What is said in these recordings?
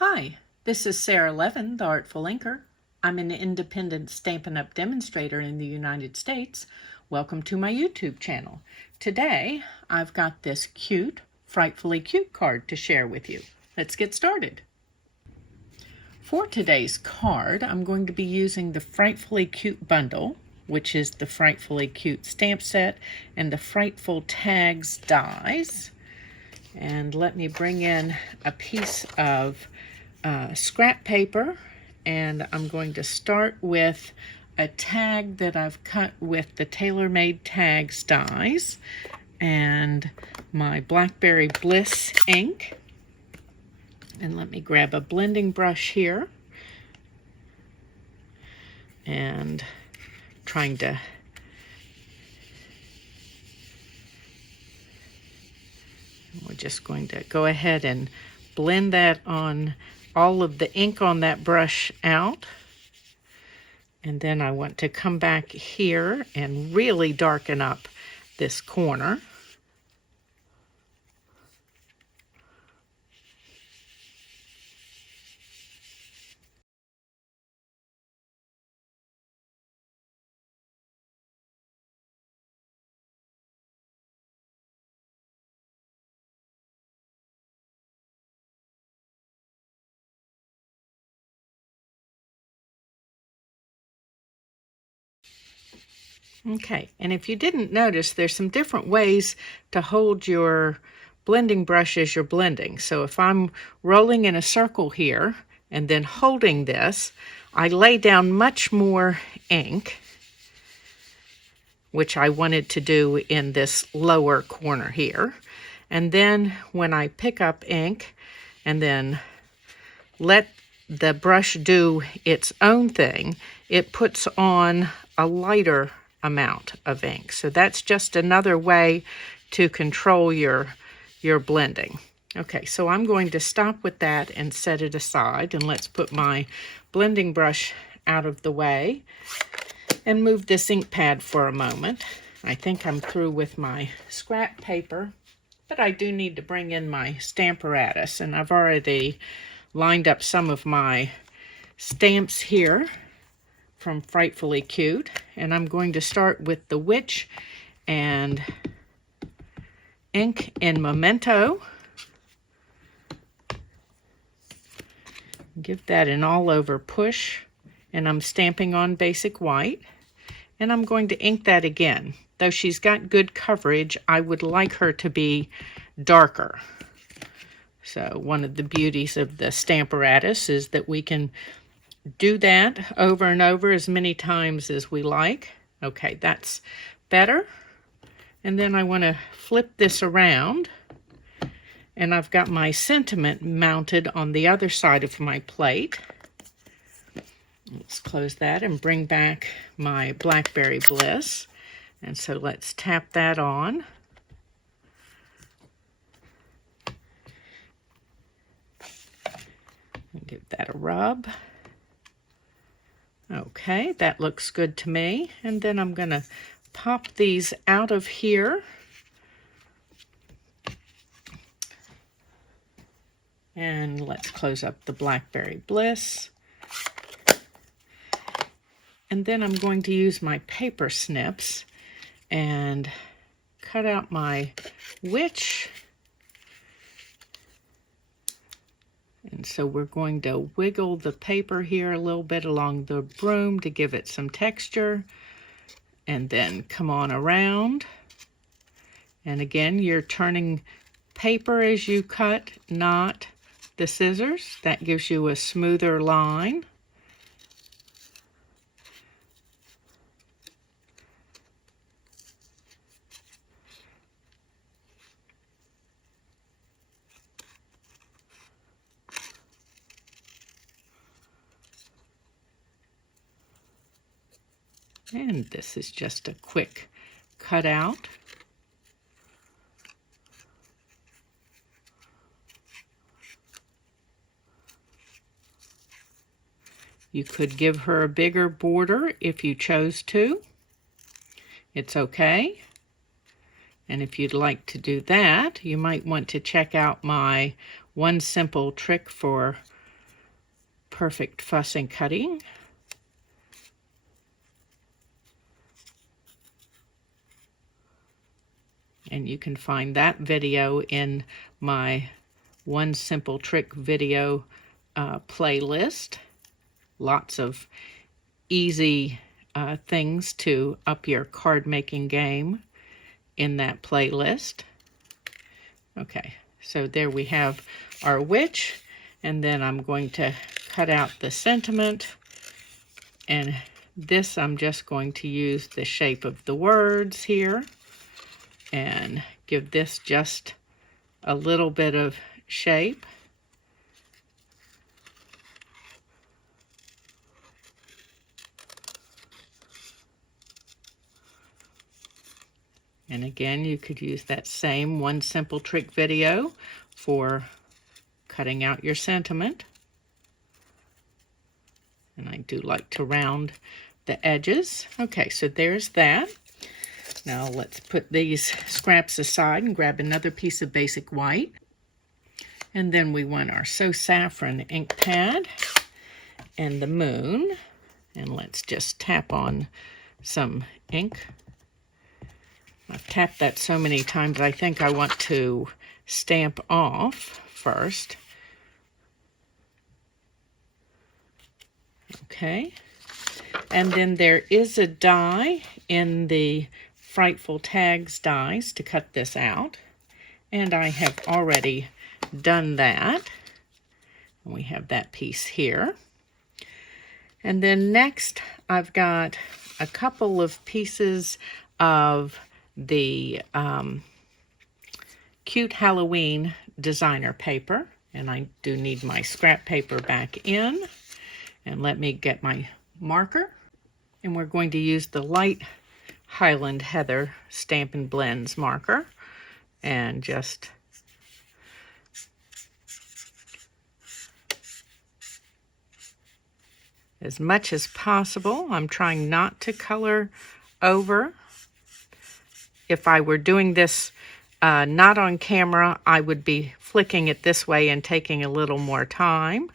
Hi, this is Sara Levin, the Artful Inker. I'm an independent Stampin' Up! Demonstrator in the United States. Welcome to my YouTube channel. Today, I've got this cute, Frightfully Cute card to share with you. Let's get started. For today's card, I'm going to be using the Frightfully Cute bundle, which is the Frightfully Cute stamp set and the Frightful Tags dies. And let me bring in a piece of scrap paper, and I'm going to start with a tag that I've cut with the TaylorMade Tags dies and my Blackberry Bliss ink. And let me grab a blending brush here and we're just going to go ahead and blend that on all of the ink on that brush out. And then I want to come back here and really darken up this corner. Okay, and if you didn't notice, there's some different ways to hold your blending brush as you're blending. So if I'm rolling in a circle here and then holding this, I lay down much more ink, which I wanted to do in this lower corner here. And then when I pick up ink and then let the brush do its own thing, it puts on a lighter amount of ink. So that's just another way to control your blending. Okay, so I'm going to stop with that and set it aside, and let's put my blending brush out of the way and move this ink pad for a moment. I think I'm through with my scrap paper, but I do need to bring in my stamparatus, and I've already lined up some of my stamps here from Frightfully Cute, and I'm going to start with the witch and ink in Memento. Give that an all-over push, and I'm stamping on basic white, and I'm going to ink that again. Though she's got good coverage, I would like her to be darker. So one of the beauties of the stamparatus is that we can do that over and over as many times as we like. Okay, that's better. And then I want to flip this around, and I've got my sentiment mounted on the other side of my plate. Let's close that and bring back my Blackberry Bliss. And so let's tap that on. And give that a rub. Okay, that looks good to me. And then I'm going to pop these out of here. And let's close up the Blackberry Bliss. And then I'm going to use my paper snips and cut out my witch. And so we're going to wiggle the paper here a little bit along the broom to give it some texture. And then come on around. And again, you're turning paper as you cut, not the scissors. That gives you a smoother line. And this is just a quick cutout. You could give her a bigger border if you chose to. It's okay. And if you'd like to do that, you might want to check out my one simple trick for Perfect Fuss and Cutting. And you can find that video in my One Simple Trick video playlist. Lots of easy things to up your card making game in that playlist. Okay, so there we have our witch, and then I'm going to cut out the sentiment, and this I'm just going to use the shape of the words here and give this just a little bit of shape. And again, you could use that same One Simple Trick video for cutting out your sentiment. And I do like to round the edges. Okay, so there's that. Now let's put these scraps aside and grab another piece of basic white. And then we want our So Saffron ink pad and the moon. And let's just tap on some ink. I've tapped that so many times, I think I want to stamp off first. Okay. And then there is a die in the Frightful Tags dies to cut this out. And I have already done that. We have that piece here. And then next, I've got a couple of pieces of the Cute Halloween designer paper, and I do need my scrap paper back in. And let me get my marker, and we're going to use the light Highland Heather Stampin' Blends marker, and just as much as possible. I'm trying not to color over. If I were doing this not on camera, I would be flicking it this way and taking a little more time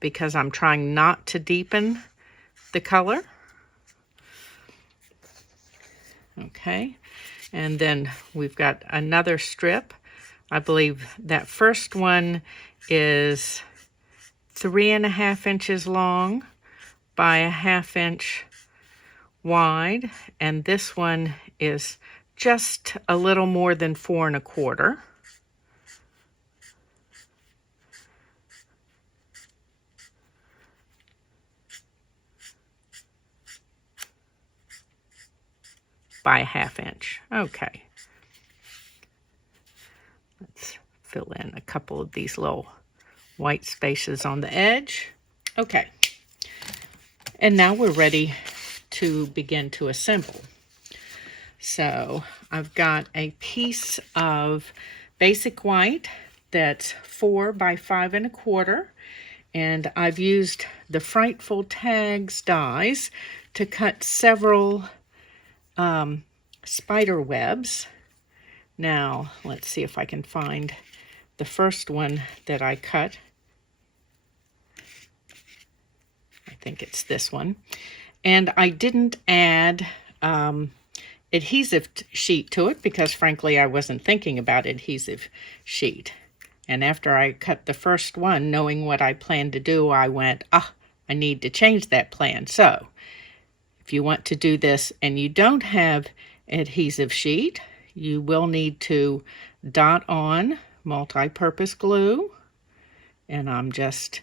because I'm trying not to deepen the color. Okay, and then we've got another strip. I believe that first one is 3.5 inches long by 1/2 inch wide, and this one is just a little more than 4 1/4. By 1/2 inch. Okay. Let's fill in a couple of these little white spaces on the edge. Okay. And now we're ready to begin to assemble. So I've got a piece of basic white that's 4 by 5 1/4, and I've used the Frightful Tags dies to cut several spider webs. Now let's see if I can find the first one that I cut. I think it's this one. And I didn't add adhesive sheet to it because frankly I wasn't thinking about adhesive sheet. And after I cut the first one, knowing what I planned to do, I went, I need to change that plan. So if you want to do this and you don't have adhesive sheet, you will need to dot on multi-purpose glue. And I'm just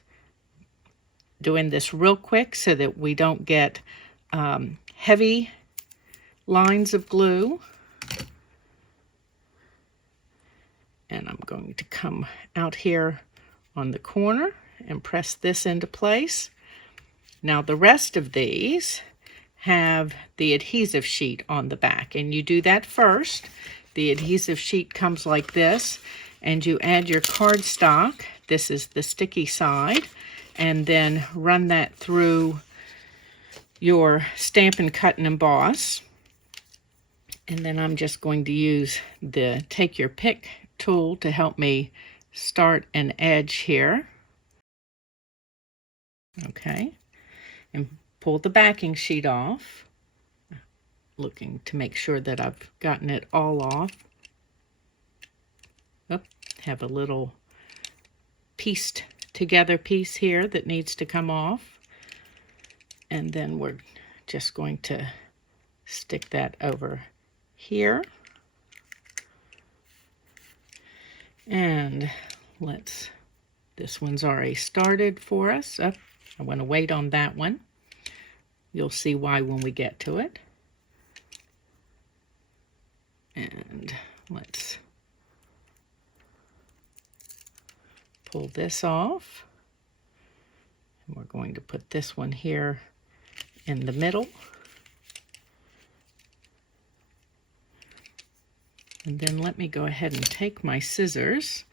doing this real quick so that we don't get heavy lines of glue. And I'm going to come out here on the corner and press this into place. Now the rest of these have the adhesive sheet on the back, and you do that first. The adhesive sheet comes like this, and you add your cardstock. This is the sticky side, and then run that through your Stampin' Cut and Emboss. And then I'm just going to use the Take Your Pick tool to help me start an edge here. Okay, and pull the backing sheet off, looking to make sure that I've gotten it all off. Oh, have a little pieced together piece here that needs to come off, and then we're just going to stick that over here. And this one's already started for us. Oh, I want to wait on that one. You'll see why when we get to it. And let's pull this off. And we're going to put this one here in the middle. And then let me go ahead and take my scissors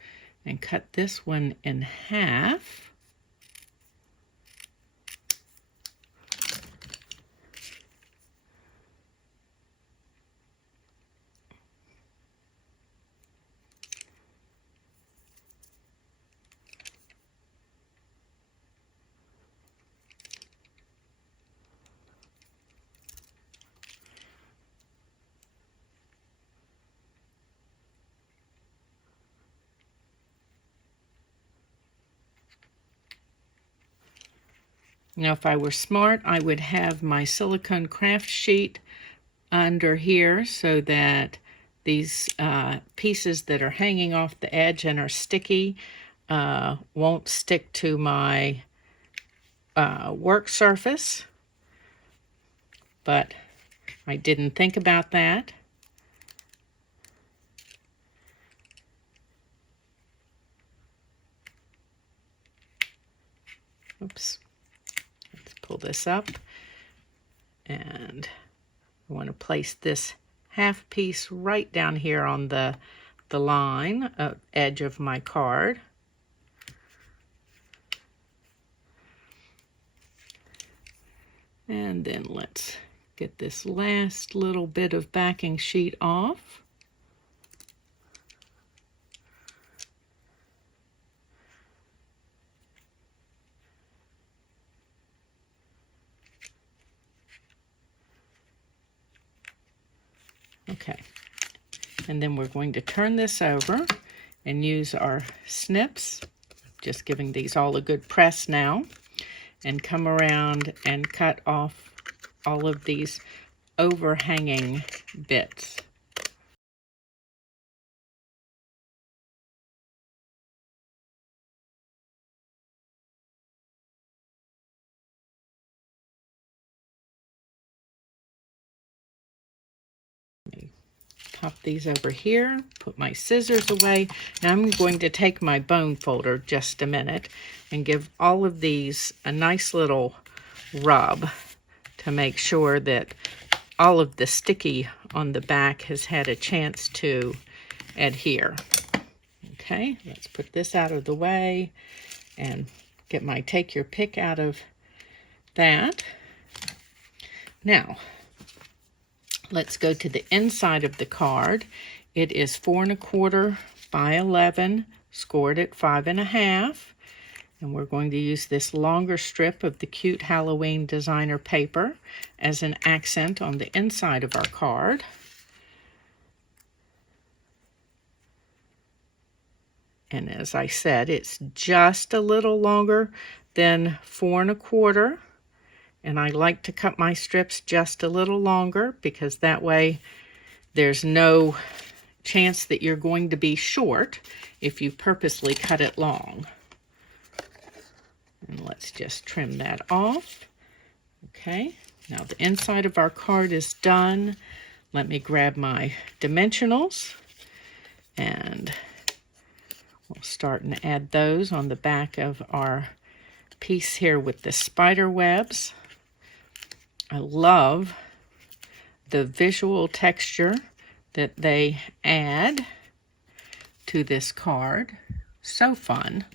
and cut this one in half. Now, if I were smart, I would have my silicone craft sheet under here so that these pieces that are hanging off the edge and are sticky won't stick to my work surface. But I didn't think about that. Oops. Pull this up, and I want to place this half piece right down here on the line edge of my card. And then let's get this last little bit of backing sheet off. Okay, and then we're going to turn this over and use our snips, just giving these all a good press now, and come around and cut off all of these overhanging bits. Pop these over here, put my scissors away. Now I'm going to take my bone folder just a minute and give all of these a nice little rub to make sure that all of the sticky on the back has had a chance to adhere. Okay, let's put this out of the way and get my take your pick out of that. Now, let's go to the inside of the card. It is 4 1/4 by 11, scored at 5 1/2. And we're going to use this longer strip of the cute Halloween designer paper as an accent on the inside of our card. And as I said, it's just a little longer than 4 1/4. And I like to cut my strips just a little longer because that way there's no chance that you're going to be short if you purposely cut it long. And let's just trim that off. Okay, now the inside of our card is done. Let me grab my dimensionals and we'll start and add those on the back of our piece here with the spider webs. I love the visual texture that they add to this card. So fun.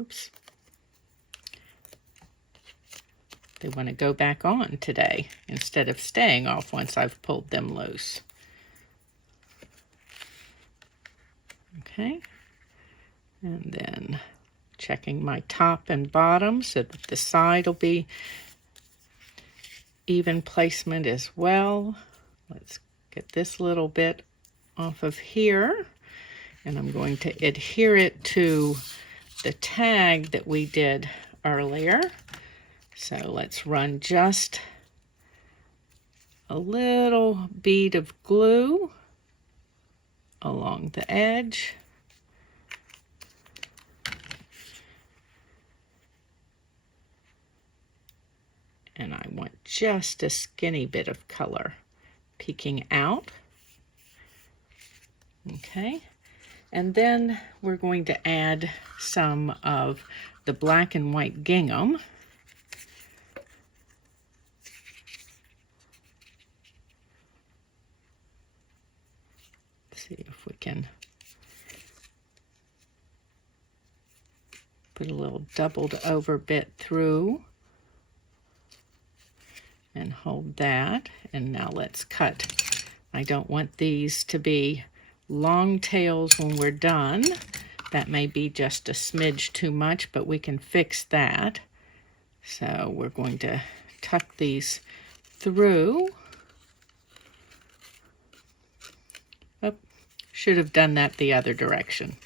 Oops. They want to go back on today instead of staying off once I've pulled them loose. Okay, and then checking my top and bottom so that the side will be even placement as well. Let's get this little bit off of here, and I'm going to adhere it to the tag that we did earlier. So let's run just a little bead of glue along the edge. And I want just a skinny bit of color peeking out. Okay, and then we're going to add some of the black and white gingham. See if we can put a little doubled over bit through and hold that. And now let's cut. I don't want these to be long tails when we're done. That may be just a smidge too much, but we can fix that. So we're going to tuck these through. Oh, should have done that the other direction.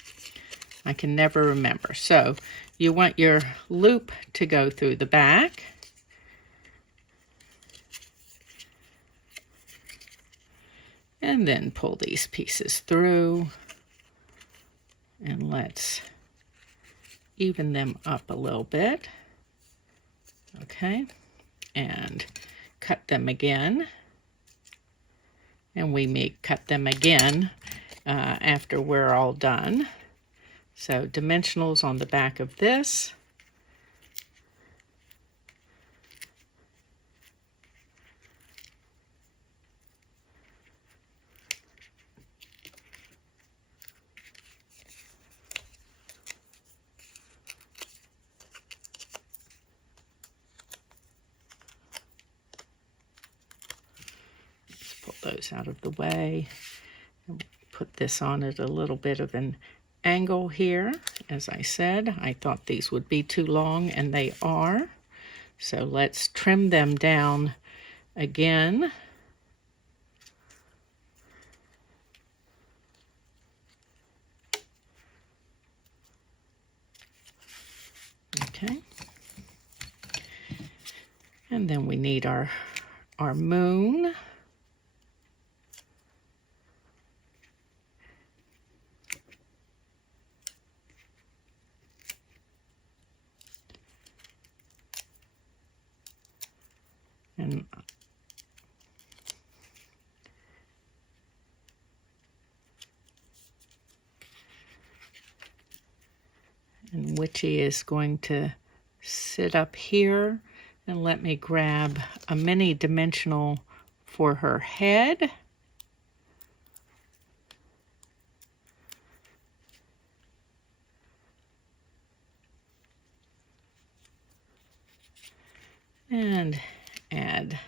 I can never remember. So you want your loop to go through the back. And then pull these pieces through. And let's even them up a little bit. Okay. And cut them again. And we may cut them again after we're all done. So dimensionals on the back of this. Let's pull those out of the way. And put this on at a little bit of an angle here. As I said, I thought these would be too long, and they are. So let's trim them down again. Okay. And then we need our moon. And Witchy is going to sit up here and let me grab a mini dimensional for her head. And add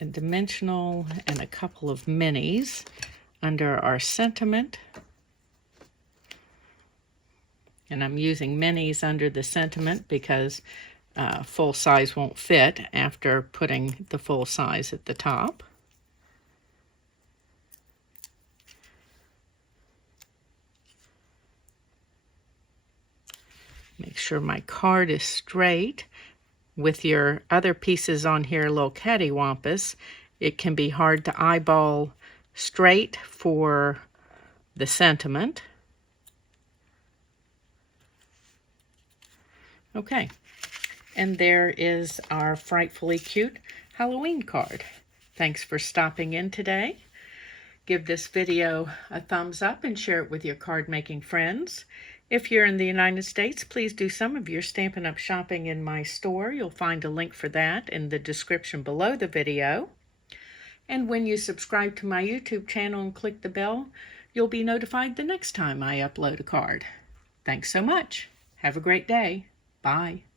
a dimensional and a couple of minis under our sentiment. And I'm using minis under the sentiment because full size won't fit after putting the full size at the top. Make sure my card is straight. With your other pieces on here a little cattywampus, it can be hard to eyeball straight for the sentiment. Okay, and there is our Frightfully Cute Halloween card. Thanks for stopping in today. Give this video a thumbs up and share it with your card making friends. If you're in the United States, please do some of your Stampin' Up! Shopping in my store. You'll find a link for that in the description below the video. And when you subscribe to my YouTube channel and click the bell, you'll be notified the next time I upload a card. Thanks so much. Have a great day. Bye.